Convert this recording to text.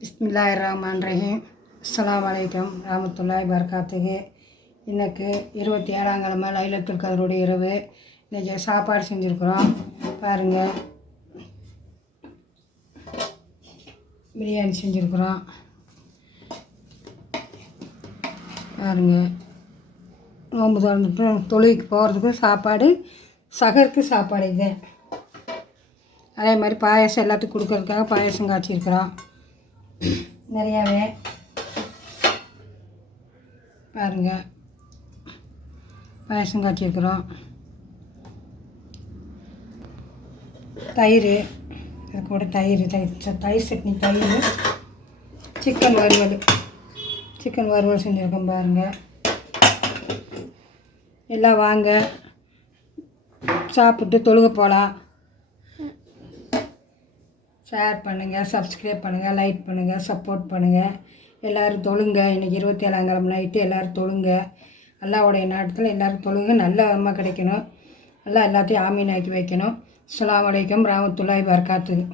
பிஸ்மில்லாஹிர்ரஹ்மானிர்ரஹீம். அஸ்ஸலாமு அலைக்கும் ரஹ்மத்துல்லாஹி வபரகாத்துஹு. இன்றைக்கு 27ஆம் கிழமை லைலத்துல் கத்ருடைய இரவு. இன்றைக்கி சாப்பாடு செஞ்சுருக்குறோம். பாருங்கள், பிரியாணி செஞ்சுருக்குறோம். பாருங்கள், நோம்பு திறந்துட்டு தொழுகைக்கு போகிறதுக்கு சாப்பாடு, சகருக்கு சாப்பாடு இது. அதே மாதிரி பாயாசம் எல்லாத்துக்கும் கொடுக்கறதுக்காக பாயாசம் காய்ச்சிருக்கிறோம் நிறையாவே. பாருங்கள், பாயாசம் காய்ச்சிருக்கிறோம். தயிர், அது கூட தயிர் சட்னி, தயிர், சிக்கன் வறுவல் செஞ்சுருக்கோம். பாருங்கள், எல்லாம் வாங்க சாப்பிட்டு தொழுக போகலாம். ஷேர் பண்ணுங்கள், சப்ஸ்கிரைப் பண்ணுங்கள், லைக் பண்ணுங்கள், சப்போர்ட் பண்ணுங்கள். எல்லோரும் தொழுங்க. இன்றைக்கி 27ஆம் கிழமை நைட்டு எல்லோரும் தொழுங்க. அல்லாஹ்வுடைய நாட்டத்தில் எல்லோரும் தொழுங்க. நல்ல அம்மா கிடைக்கணும். எல்லாம் எல்லாத்தையும் ஆமீன் ஆக்கி வைக்கணும். அஸ்ஸலாமு அலைக்கும் ரஹ்மத்துல்லாஹி வபரகாத்துஹு.